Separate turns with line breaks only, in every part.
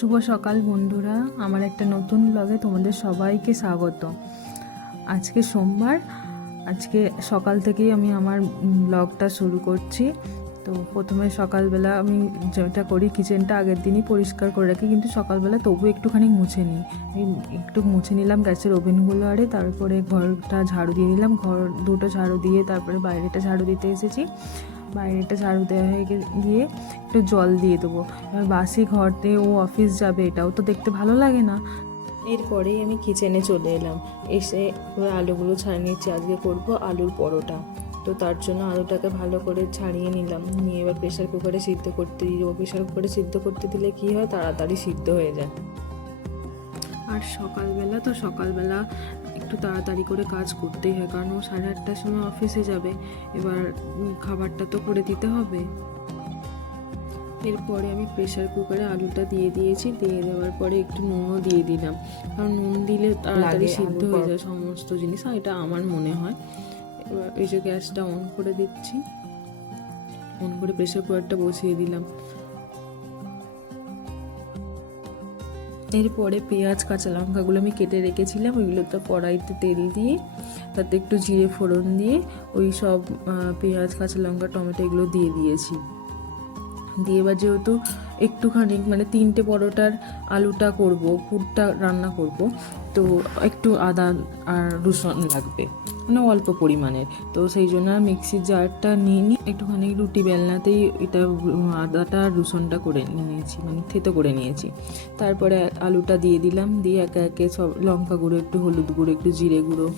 শুভ সকাল বন্ধুরা, আমার একটা নতুন ব্লগে তোমাদের সবাইকে স্বাগত। আজকে সোমবার, আজকে সকাল থেকেই আমি আমার ব্লগটা শুরু করছি। তো প্রথমে সকালবেলা আমি যেটা করি কিচেনটা আগের দিনই পরিষ্কার করে রাখি, কিন্তু সকালবেলা তবু একটুখানি মুছে নিই। একটু মুছে নিলাম গ্যাসের ওভেনগুলো আরে, তারপরে ঘরটা ঝাড়ু দিয়ে নিলাম। ঘর দুটো ঝাড়ু দিয়ে তারপরে বাইরেটা ঝাড়ু দিতে এসেছি। বাইরেটা ঝাড়ু দেওয়া হয়ে গিয়ে একটু জল দিয়ে দেবো। এবার বাসি ঘরতে ও অফিস যাবে, এটাও তো দেখতে ভালো লাগে না। এরপরেই আমি কিচেনে চলে এলাম। এসে এবার আলুগুলো ছাড়িয়ে নিচ্ছি। আজকে করব আলুর পরোটা। তো তার জন্য আলুটাকে ভালো করে ছাড়িয়ে নিলাম। নিয়ে এবার প্রেশার কুকারে সিদ্ধ করতে দেবো প্রেশার কুকারে সিদ্ধ করতে দিলে কী হয়? তাড়াতাড়ি সিদ্ধ হয়ে যায়। আর সকালবেলা তো সকালবেলা একটু তাড়াতাড়ি করে কাজ করতেই হয়। কারণ ও সাড়ে আটটার সময় অফিসে যাবে। এবার খাবারটা তো করে দিতে হবে। এরপরে আমি প্রেশার কুকারে আলুটা দিয়ে দিয়েছি। দিয়ে দেওয়ার পরে একটু নুনও দিয়ে দিলাম। কারণ নুন দিলে তাড়াতাড়ি সিদ্ধ হয়ে যায় সমস্ত জিনিস। এটা আমার মনে হয়। এই যে গ্যাসটা অন করে দিচ্ছি। অন করে প্রেশার কুকারটা বসিয়ে দিলাম। এরপরে পেঁয়াজ, কাঁচা লঙ্কাগুলো আমি কেটে রেখেছিলাম। ওইগুলো তো কড়াইতে তেল দিয়ে, তাতে একটু জিরে ফোড়ন দিয়ে ওই সব পেঁয়াজ, কাঁচা লঙ্কা, টমেটো এগুলো দিয়ে দিয়েছি। দিয়ে এবার যেহেতু একটুখানি মানে তিনটে পরোটার আলুটা করব, পুরটা রান্না করব, তো একটু আদা আর রসুন লাগবে। মানে অল্প পরিমাণের। তো সেই জন্য আর মিক্সির জারটা নিয়ে নিয়ে একটুখানি রুটি বেলনাতেই এটা আদাটা আর রসুনটা করে নিয়েছি মানে থেতো করে নিয়েছি। তারপরে আলুটা দিয়ে দিলাম, দিয়ে একে একে সব লঙ্কা গুঁড়ো, একটু হলুদ গুঁড়ো, একটু জিরে গুঁড়ো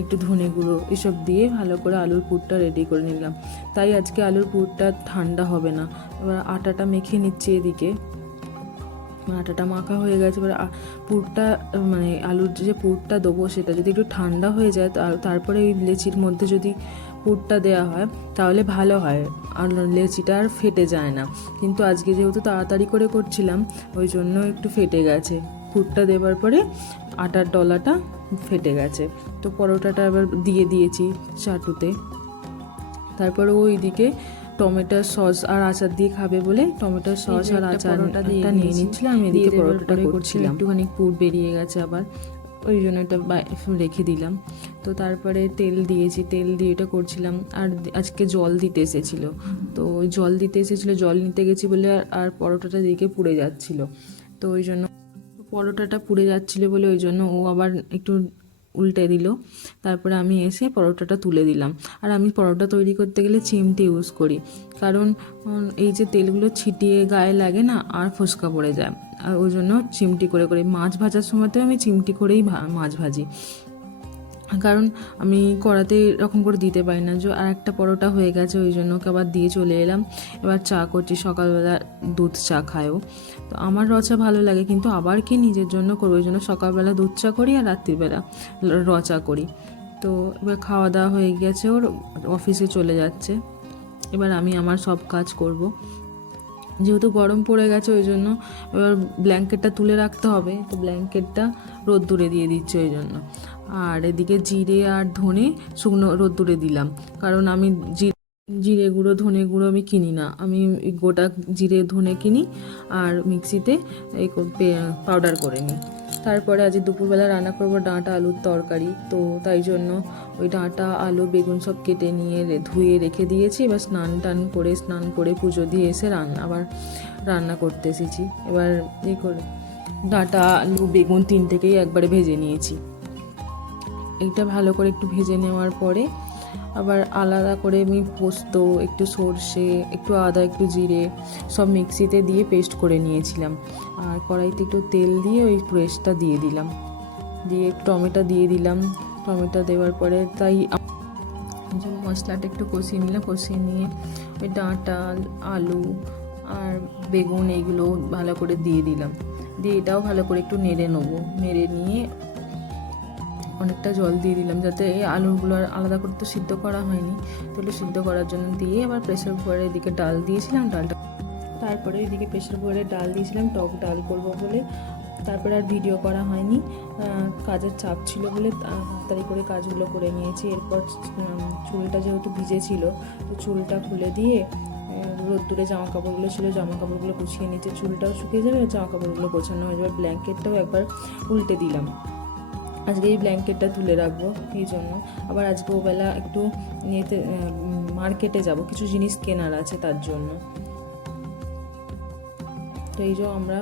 একটু ধনে গুঁড়ো, এসব দিয়ে ভালো করে আলুর পুরটা রেডি করে নিলাম। তাই আজকে আলুর পুরটা ঠান্ডা হবে না। এবার আটাটা মেখে নিচ্ছি এদিকে। আটাটা মাখা হয়ে গেছে, এবার পুরটা মানে আলুর যে পুরটা দেবো সেটা যদি একটু ঠান্ডা হয়ে যায় তারপরে ওই লেচির মধ্যে যদি পুরটা দেওয়া হয়, তাহলে ভালো হয়। আর লেচিটা আর ফেটে যায় না। কিন্তু আজকে যেহেতু তাড়াতাড়ি করে করছিলাম, ওই জন্য একটু ফেটে গেছে। পুরটা দেওয়ার পরে আটার ডলাটা ফেটে গেছে। তো পরোটাটা এবার দিয়ে দিয়েছি চাটুতে। তারপরে ওইদিকে টমেটোর সস আর আচার দিয়ে খাবে বলে টমেটোর সস আর আচারটা দিয়ে নিয়ে নিচ্ছিলাম আমি এদিকে পরোটাটা করছিলাম। একটুখানি পুর বেরিয়ে গেছে আবার ওই জন্য এটা রেখে দিলাম। তো তারপরে তেল দিয়েছি তেল দিয়ে এটা করছিলাম। আর আজকে জল দিতে এসেছিল। তো ওই জল দিতে এসেছিল জল নিতে গেছি বলে আর- আর পরোটাটা দিকে পুড়ে যাচ্ছিল। তো ওই জন্য পরোটাটা পুড়ে যাচ্ছিল বলে ওই জন্য ও আবার একটু উল্টে দিল। তারপরে আমি এসে পরোটাটা তুলে দিলাম। আর আমি পরোটা তৈরি করতে গেলে চিমটি ইউজ করি। কারণ এই যে তেলগুলো ছিটিয়ে গায়ে লাগে না, আর ফোসকা পড়ে যায়। আর ওই জন্য চিমটি করে করে, মাছ ভাজার সময়তেও আমি চিমটি করেই মাছ ভাজি। কারণ আমি কড়াতে এরকম করে দিতে পারি না। যে আর একটা পরোটা হয়ে গেছে, ওই জন্য ওকে আবার দিয়ে চলে এলাম। এবার চা করছি, সকালবেলা দুধ চা খায়ও। তো আমার রচা ভালো লাগে, কিন্তু আবার কি নিজের জন্য করব? ওই জন্য সকালবেলা দুধ চা করি আর রাত্রিবেলা রচা করি। তো এবার খাওয়া দাওয়া হয়ে গেছে, ওর অফিসে চলে যাচ্ছে। এবার আমি আমার সব কাজ করব। যেহেতু গরম পড়ে গেছে, ওই জন্য এবার ব্ল্যাঙ্কেটটা তুলে রাখতে হবে। তো ব্ল্যাঙ্কেটটা রোদ্দুরে দিয়ে দিচ্ছে, ওই জন্য। আর এদিকে জিরে আর ধনে শুকনো রোদ্দুরে দিলাম। কারণ আমি জিরে গুঁড়ো, ধনে গুঁড়ো আমি কিনি না। আমি গোটা জিরে, ধনে কিনি আর মিক্সিতে এই পাউডার করে নিই। তারপরে আজ দুপুরবেলা রান্না করব ডাঁটা আলুর তরকারি। তো তাই জন্য ওই ডাঁটা, আলু, বেগুন সব কেটে নিয়ে ধুয়ে রেখে দিয়েছি। এবার স্নান টান করে, স্নান করে পুজো দিয়ে এসে রান্না, আবার রান্না করতে এসেছি। এবার এই করে ডাঁটা, আলু, বেগুন তিনটেকেই একবারে ভেজে নিয়েছি। এইটা ভালো করে একটু ভেজে নেওয়ার পরে আবার আলাদা করে আমি পোস্ত, একটু সর্ষে, একটু আদা, একটু জিরে সব মিক্সিতে দিয়ে পেস্ট করে নিয়েছিলাম। আর কড়াইতে একটু তেল দিয়ে ওই পেস্টটা দিয়ে দিলাম। দিয়ে টমেটো দিয়ে দিলাম। টমেটো দেওয়ার পরে তাই মশলাটা একটু কষিয়ে নিলাম, কষিয়ে নিয়ে ওই ডাঁটা, আলু আর বেগুন এইগুলো ভালো করে দিয়ে দিলাম। দিয়ে এটাও ভালো করে একটু নেড়ে নেব। নেড়ে নিয়ে অনেকটা জল দিয়ে দিলাম যাতে এই আলুগুলো আর আলাদা করে তো সিদ্ধ করা হয়নি। তো সিদ্ধ করার জন্য দিয়ে আবার প্রেসার কুকারে এদিকে ডাল দিয়েছিলাম, ডালটা তারপরে এদিকে প্রেসার কুকারে ডাল দিয়েছিলাম, টক ডাল করব বলে। তারপরে আর ভিডিও করা হয়নি। কাজের চাপ ছিল বলে তাড়াতাড়ি করে কাজগুলো করে নিয়েছি। এরপর চুলটা যেহেতু ভিজে ছিল তো চুলটা খুলে দিয়ে রোদ্দুরে জামা কাপড়গুলো ছিল জামা কাপড়গুলো গুছিয়ে নিচে চুলটাও শুকিয়ে যাবে জামা কাপড়গুলো গোছানো হয়ে যাবে। ব্ল্যাঙ্কেটটাও একবার উল্টে দিলাম। আজকে এই ব্ল্যাঙ্কেটটা তুলে রাখব এই জন্য। আবার আজকে ওবেলা একটু ইয়েতে মার্কেটে যাব কিছু জিনিস কেনার আছে তার জন্য। তো এই যে আমরা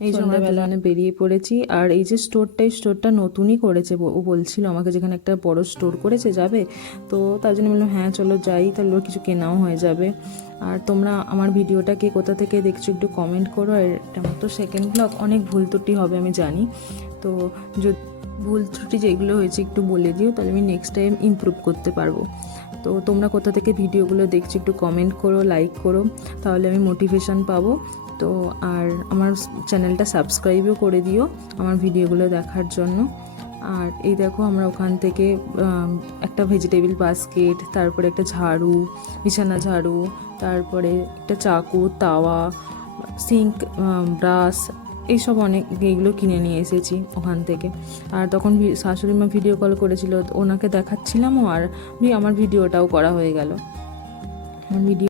এই সন্ধ্যাবেলা মানে বেরিয়ে পড়েছি আর এই যে স্টোরটা এই স্টোরটা নতুনই করেছে ও বলছিল আমাকে যেখানে একটা বড় স্টোর করেছে যাবে। তো তার জন্য বললাম হ্যাঁ চলো যাই তাহলে ওর কিছু কেনাও হয়ে যাবে। আর তোমরা আমার ভিডিওটা কে কোথা থেকে দেখছ একটু কমেন্ট করো আর এটা আমার তো সেকেন্ড ব্লগ অনেক ভুল ত্রুটি হবে আমি জানি। তো যদি ভুল ত্রুটি যেগুলো হয়েছে একটু বলে দিও, তাহলে আমি নেক্সট টাইম ইমপ্রুভ করতে পারব। তো তোমরা কোথা থেকে ভিডিওগুলো দেখছ একটু কমেন্ট করো লাইক করো, তাহলে আমি মোটিভেশান পাবো। তো আর আমার চ্যানেলটা সাবস্ক্রাইবও করে দিও আমার ভিডিওগুলো দেখার জন্য। আর এই দেখো আমরা ওখান থেকে একটা ভেজিটেবিল বাস্কেট তারপরে একটা ঝাড়ু, বিছানা ঝাড়ু, তারপরে একটা চাকু, তাওয়া সিঙ্ক ব্রাশ এইসব অনেক এইগুলো কিনে নিয়ে এসেছি ওখান থেকে। আর তখন শাশুড়ি মা ভিডিও কল করেছিল ওনাকে দেখাচ্ছিলামও আর আমার ভিডিওটাও করা হয়ে গেল। আমার ভিডিও